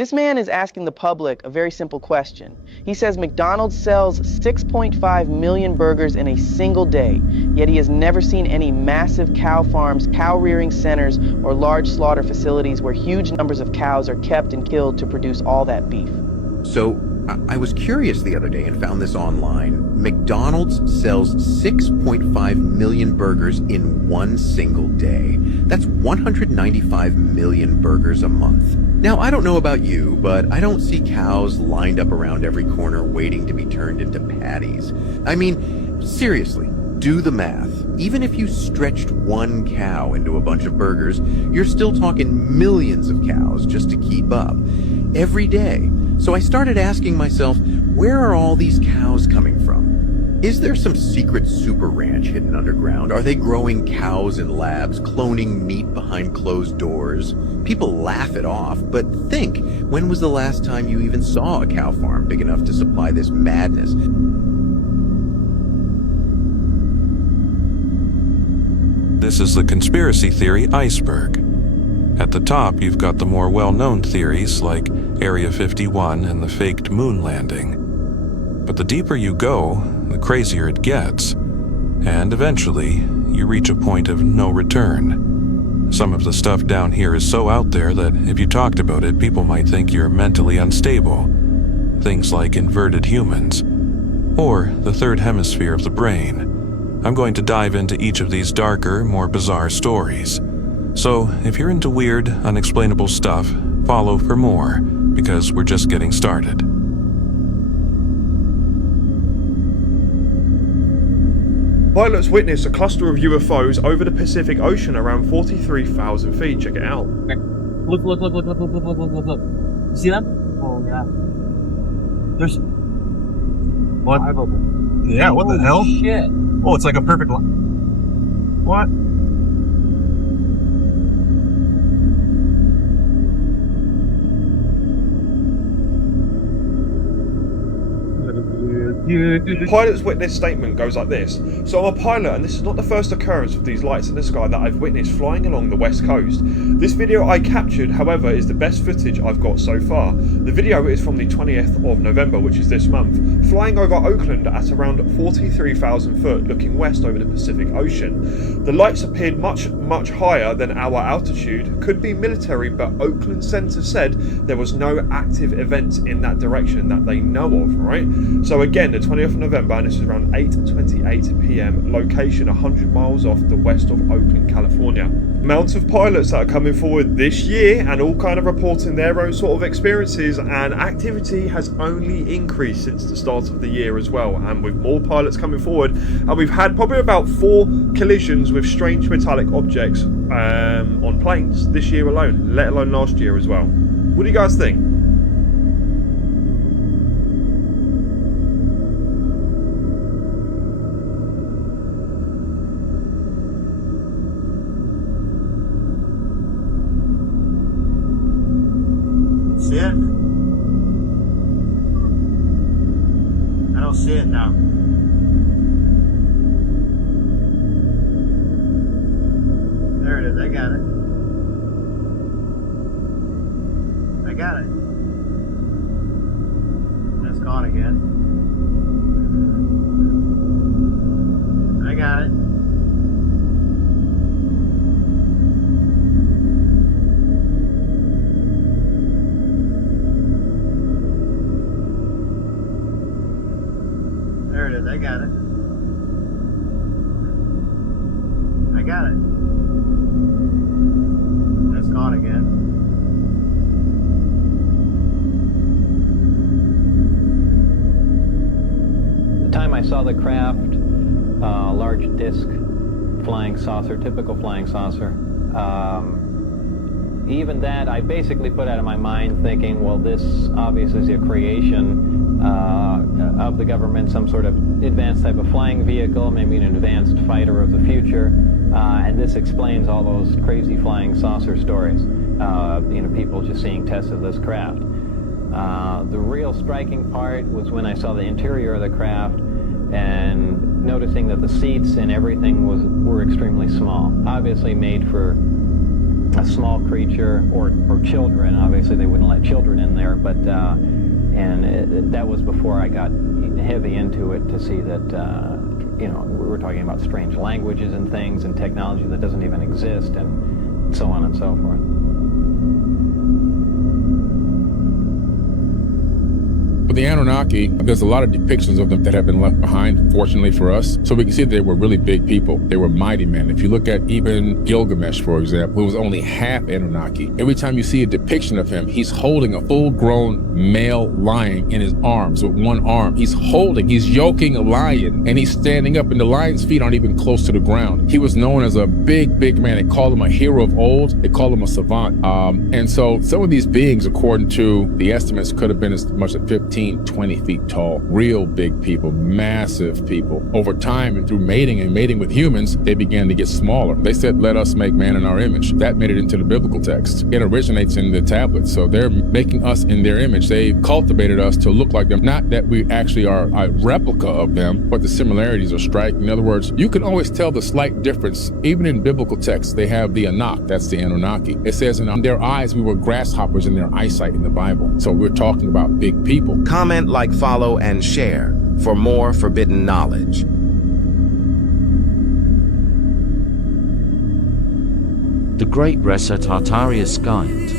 This man is asking the public a very simple question. He says McDonald's sells 6.5 million burgers in a single day, yet he has never seen any massive cow farms, cow rearing centers, or large slaughter facilities where huge numbers of cows are kept and killed to produce all that beef. So, I was curious the other day and found this online. McDonald's sells 6.5 million burgers in one single day. That's 195 million burgers a month. Now, I don't know about you, but I don't see cows lined up around every corner waiting to be turned into patties. I mean, seriously, do the math. Even if you stretched one cow into a bunch of burgers, you're still talking millions of cows just to keep up. Every day. So I started asking myself, where are all these cows coming from? Is there some secret super ranch hidden underground? Are they growing cows in labs, cloning meat behind closed doors? People laugh it off, but think, when was the last time you even saw a cow farm big enough to supply this madness? This is the conspiracy theory iceberg. At the top, you've got the more well-known theories like Area 51 and the faked moon landing. But the deeper you go, the crazier it gets. And eventually, you reach a point of no return. Some of the stuff down here is so out there that if you talked about it, people might think you're mentally unstable. Things like inverted humans, or the third hemisphere of the brain. I'm going to dive into each of these darker, more bizarre stories. So, if you're into weird, unexplainable stuff, follow for more, because we're just getting started. Pilots witnessed a cluster of UFOs over the Pacific Ocean around 43,000 feet. Check it out. Look. You see them? Oh, yeah. There's... What? Yeah, what the hell? Shit. Oh, it's like a perfect line. What? Pilot's witness statement goes like this. So I'm a pilot and this is not the first occurrence of these lights in the sky that I've witnessed flying along the west coast. This video I captured, however, is the best footage I've got so far. The video is from the 20th of November, which is this month, flying over Oakland at around 43,000 foot looking west over the Pacific Ocean. The lights appeared much higher than our altitude, could be military, but Oakland Center said there was no active events in that direction that they know of, right? So again, the 20th of November, and this is around 8:28 p.m, location 100 miles off the west of Oakland, California. Amounts of pilots that are coming forward this year and all kind of reporting their own sort of experiences, and activity has only increased since the start of the year as well, and with more pilots coming forward, and we've had probably about 4 collisions with strange metallic objects on planes this year alone, let alone last year as well. What do you guys think? See it? I don't see it now. There it is, I got it. I got it. And it's gone again. I got it. There it is, I got it. I got it. And it's gone again. The time I saw the craft, large disc flying saucer, typical flying saucer, even that I basically put out of my mind thinking, well, this obviously is a creation of the government, some sort of advanced type of flying vehicle, maybe an advanced fighter of the future, and this explains all those crazy flying saucer stories. People just seeing tests of this craft. The real striking part was when I saw the interior of the craft and noticing that the seats and everything were extremely small, obviously made for a small creature, or children. Obviously, they wouldn't let children in there, but that was before I got heavy into it to see that we were talking about strange languages and things and technology that doesn't even exist, and so on and so forth. With the Anunnaki, there's a lot of depictions of them that have been left behind, fortunately for us. So we can see that they were really big people. They were mighty men. If you look at even Gilgamesh, for example, who was only half Anunnaki, every time you see a depiction of him, he's holding a full-grown male lion in his arms with one arm. He's yoking a lion, and he's standing up, and the lion's feet aren't even close to the ground. He was known as a big, big man. They called him a hero of old. They called him a savant. And so some of these beings, according to the estimates, could have been as much as 15, 20 feet tall. Real big people, massive people. Over time and through mating with humans, they began to get smaller. They said, let us make man in our image. That made it into the biblical text. It originates in the tablets. So they're making us in their image. They cultivated us to look like them. Not that we actually are a replica of them, but the similarities are striking. In other words, you can always tell the slight difference. Even in biblical texts, they have the Anak, that's the Anunnaki. It says in their eyes, we were grasshoppers in their eyesight in the Bible. So we're talking about big people. Comment, like, follow, and share for more forbidden knowledge. The Great Reset Tartaria's Guide.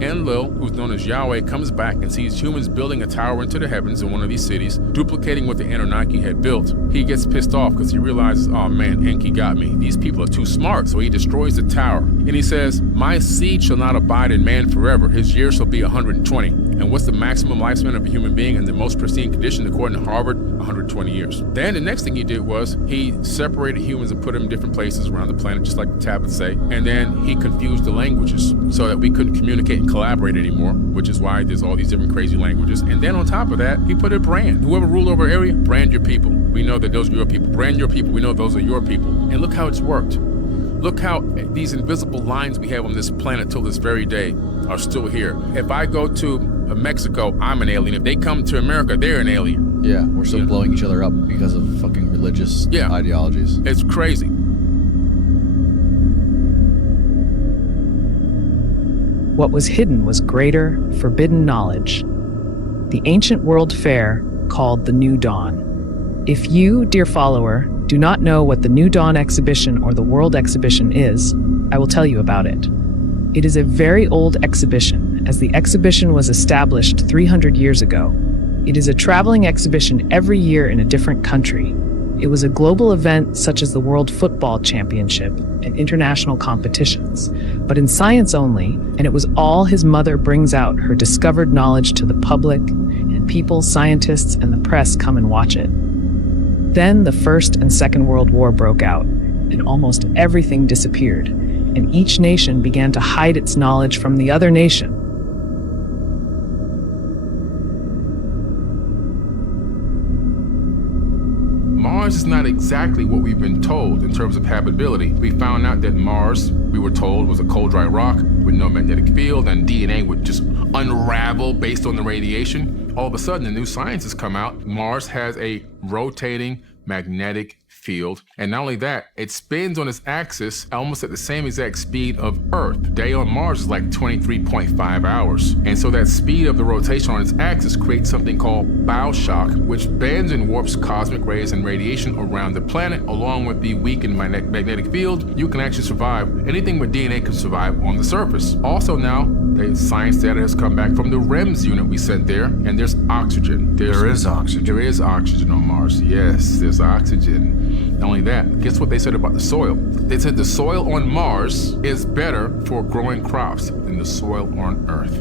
Enlil, who's known as Yahweh, comes back and sees humans building a tower into the heavens in one of these cities, duplicating what the Anunnaki had built. He gets pissed off because he realizes, oh man, Enki got me. These people are too smart, so he destroys the tower. And he says, my seed shall not abide in man forever. His years shall be 120. And what's the maximum lifespan of a human being in the most pristine condition, according to Harvard? 120 years. Then the next thing he did was he separated humans and put them in different places around the planet, just like the tablets say. And then he confused the languages so that we couldn't communicate and collaborate anymore, which is why there's all these different crazy languages. And then on top of that, he put a brand. Whoever ruled over an area, brand your people. We know that those are your people. Brand your people. We know those are your people. And look how it's worked. Look how these invisible lines we have on this planet till this very day are still here. If I go to Mexico, I'm an alien. If they come to America, they're an alien. Yeah, we're still blowing each other up because of fucking religious ideologies. It's crazy. What was hidden was greater, forbidden knowledge. The ancient world fair called the New Dawn. If you, dear follower, do not know what the New Dawn exhibition or the World Exhibition is, I will tell you about it. It is a very old exhibition, as the exhibition was established 300 years ago. It is a traveling exhibition every year in a different country. It was a global event such as the World Football Championship and international competitions, but in science only, and it was all his mother brings out her discovered knowledge to the public, and people, scientists, and the press come and watch it. Then the First and Second World War broke out, and almost everything disappeared, and each nation began to hide its knowledge from the other nation. Mars is is not exactly what we've been told in terms of habitability. We found out that Mars, we were told, was a cold, dry rock with no magnetic field, and DNA would just unravel based on the radiation. All of a sudden, the new science has come out. Mars has a rotating magnetic field, and not only that, it spins on its axis almost at the same exact speed of Earth. Day on Mars is like 23.5 hours, and so that speed of the rotation on its axis creates something called bow shock, which bends and warps cosmic rays and radiation around the planet. Along with the weakened magnetic field, you can actually survive. Anything with DNA can survive on the surface. Also now, the science data has come back from the REMS unit we sent there, and there's oxygen. There is oxygen on Mars. Yes, there's oxygen. Not only that, guess what they said about the soil? They said the soil on Mars is better for growing crops than the soil on Earth.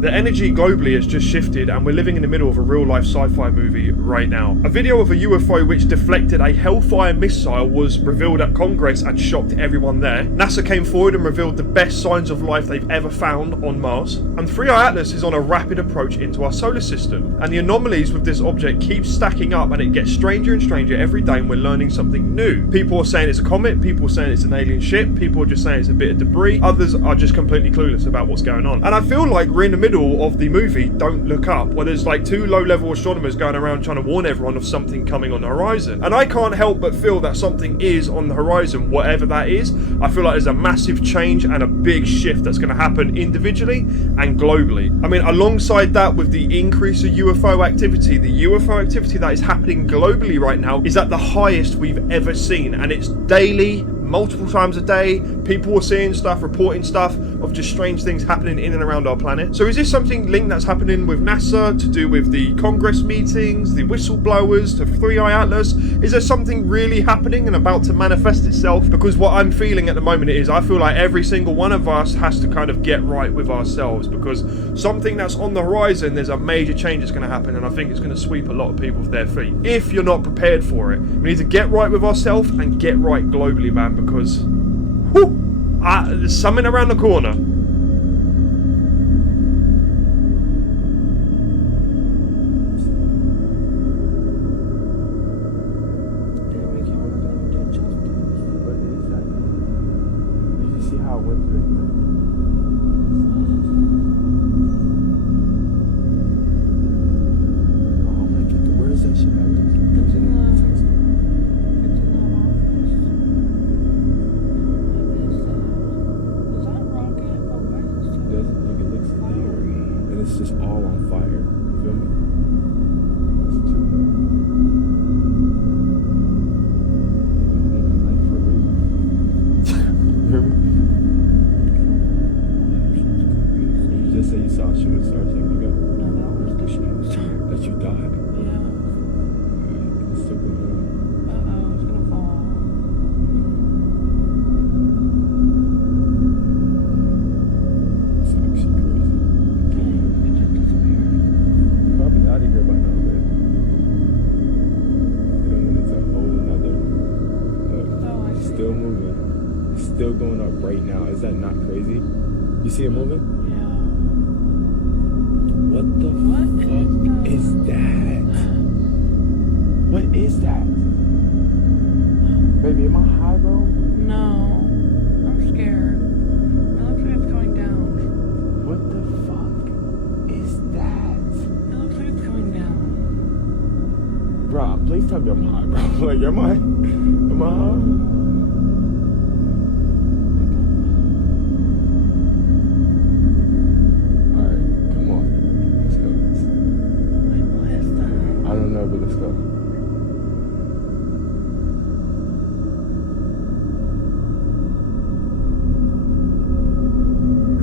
The energy globally has just shifted, and we're living in the middle of a real-life sci-fi movie right now. A video of a UFO which deflected a Hellfire missile was revealed at Congress and shocked everyone there. NASA came forward and revealed the best signs of life they've ever found on Mars. And 3i Atlas is on a rapid approach into our solar system. And the anomalies with this object keep stacking up, and it gets stranger and stranger every day, and we're learning something new. People are saying it's a comet, people are saying it's an alien ship, people are just saying it's a bit of debris, others are just completely clueless about what's going on. And I feel like we're in the middle of the movie Don't Look Up, where there's like two low-level astronomers going around trying to warn everyone of something coming on the horizon. And I can't help but feel that something is on the horizon, whatever that is. I feel like there's a massive change and a big shift that's going to happen individually and globally. I mean, alongside that, with the increase of UFO activity, the UFO activity that is happening globally right now is at the highest we've ever seen, and it's daily, multiple times a day. People are seeing stuff, reporting stuff of just strange things happening in and around our planet. So is this something linked that's happening with NASA, to do with the Congress meetings, the whistleblowers, to 3i Atlas? Is there something really happening and about to manifest itself? Because what I'm feeling at the moment is, I feel like every single one of us has to kind of get right with ourselves, because something that's on the horizon, there's a major change that's going to happen, and I think it's going to sweep a lot of people off their feet if you're not prepared for it. We need to get right with ourselves and get right globally, man, because there's something around the corner. Still going up right now. Is that not crazy? You see it moving? Yeah. What the fuck is that? What is that? Baby, am I high, bro? No. I'm scared. It looks like it's going down. What the fuck is that? It looks like it's going down. Bro, please tell me I'm high, bro. Like, am I high? Let's go.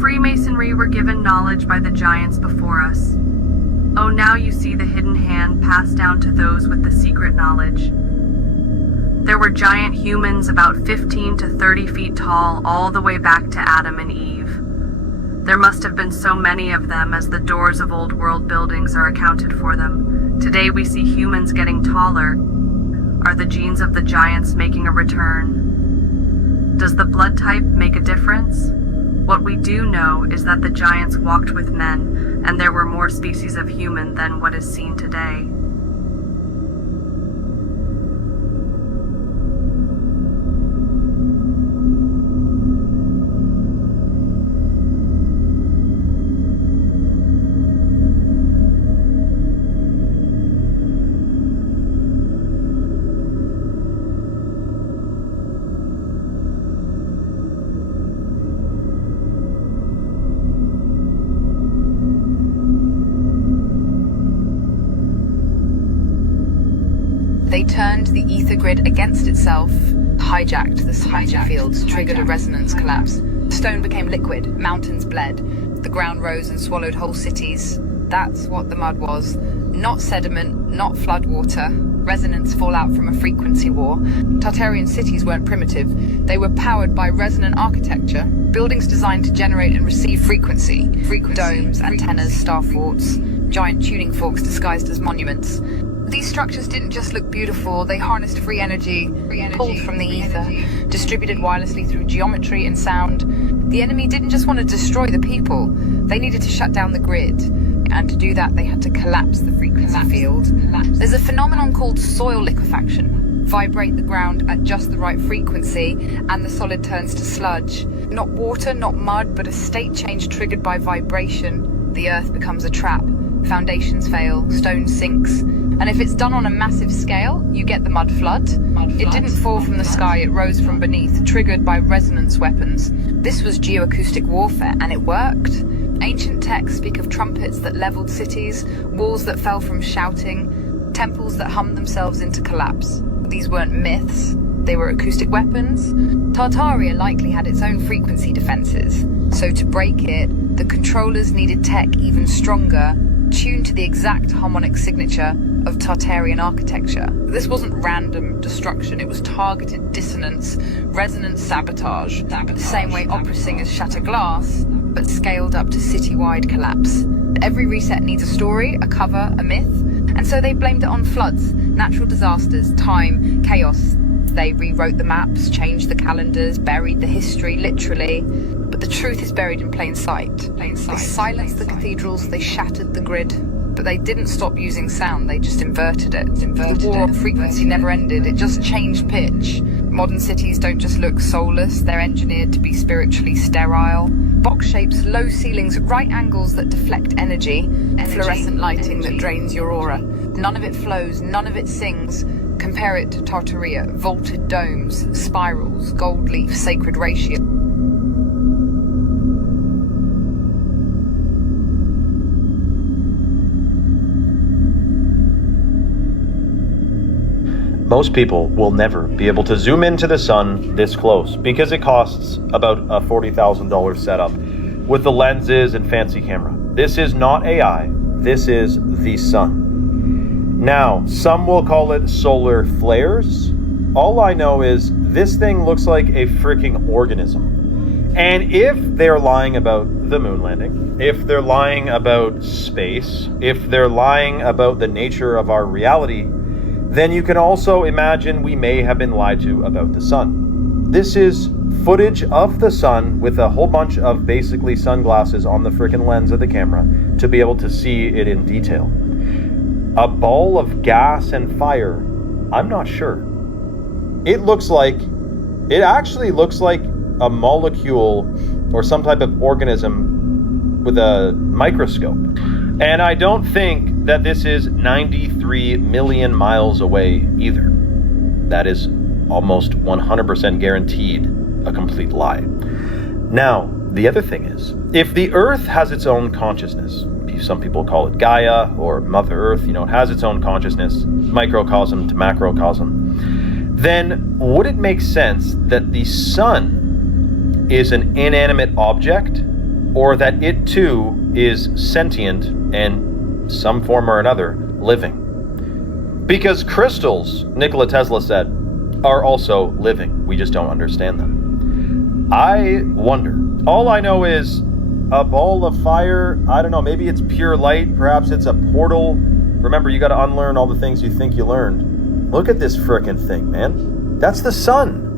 Freemasonry were given knowledge by the giants before us. Oh, now you see the hidden hand passed down to those with the secret knowledge. There were giant humans about 15 to 30 feet tall all the way back to Adam and Eve. There must have been so many of them as the doors of old world buildings are accounted for them. Today we see humans getting taller. Are the genes of the giants making a return? Does the blood type make a difference? What we do know is that the giants walked with men, and there were more species of human than what is seen today. They turned the ether grid against itself, hijacked the spiky fields, triggered a resonance collapse. Stone became liquid, mountains bled, the ground rose and swallowed whole cities. That's what the mud was. Not sediment, not flood water, resonance fallout from a frequency war. Tartarian cities weren't primitive. They were powered by resonant architecture, buildings designed to generate and receive frequency. Domes, antennas, star forts, giant tuning forks disguised as monuments. These structures didn't just look beautiful, they harnessed free energy pulled from the ether, distributed wirelessly through geometry and sound. The enemy didn't just want to destroy the people, they needed to shut down the grid. And to do that, they had to collapse the frequency field. There's a phenomenon called soil liquefaction. Vibrate the ground at just the right frequency, and the solid turns to sludge. Not water, not mud, but a state change triggered by vibration. The earth becomes a trap. Foundations fail, stone sinks. And if it's done on a massive scale, you get the mud flood. It didn't fall from the sky, it rose from beneath, triggered by resonance weapons. This was geoacoustic warfare, and it worked. Ancient texts speak of trumpets that leveled cities, walls that fell from shouting, temples that hummed themselves into collapse. These weren't myths, they were acoustic weapons. Tartaria likely had its own frequency defenses, so to break it, the controllers needed tech even stronger, tuned to the exact harmonic signature of Tartarian architecture. This wasn't random destruction, it was targeted dissonance, resonant sabotage. The same way opera singers shatter glass, but scaled up to citywide collapse. Every reset needs a story, a cover, a myth, and so they blamed it on floods, natural disasters, time, chaos. They rewrote the maps, changed the calendars, buried the history, literally. But the truth is buried in plain sight. They silenced the cathedrals, they shattered the grid. But they didn't stop using sound, they just inverted it. The war on frequency never ended, it just changed pitch. Modern cities don't just look soulless, they're engineered to be spiritually sterile. Box shapes, low ceilings, right angles that deflect energy, fluorescent lighting that drains your aura. None of it flows, none of it sings. Compare it to Tartaria, vaulted domes, spirals, gold leaf, sacred ratio. Most people will never be able to zoom into the sun this close because it costs about a $40,000 setup with the lenses and fancy camera. This is not AI, this is the sun. Now, some will call it solar flares. All I know is this thing looks like a freaking organism. And if they're lying about the moon landing, if they're lying about space, if they're lying about the nature of our reality, then you can also imagine we may have been lied to about the sun. This is footage of the sun with a whole bunch of basically sunglasses on the freaking lens of the camera to be able to see it in detail. A ball of gas and fire, I'm not sure. It actually looks like a molecule or some type of organism with a microscope. And I don't think that this is 93 million miles away either. That is almost 100% guaranteed a complete lie. Now, the other thing is, if the Earth has its own consciousness, some people call it Gaia or Mother Earth, it has its own consciousness, microcosm to macrocosm, then would it make sense that the sun is an inanimate object, or that it too is sentient and some form or another living? Because crystals, Nikola Tesla said, are also living. We just don't understand them. I wonder. All I know is a ball of fire, I don't know, maybe it's pure light, perhaps it's a portal. Remember, you got to unlearn all the things you think you learned. Look at this frickin' thing, man. That's the sun.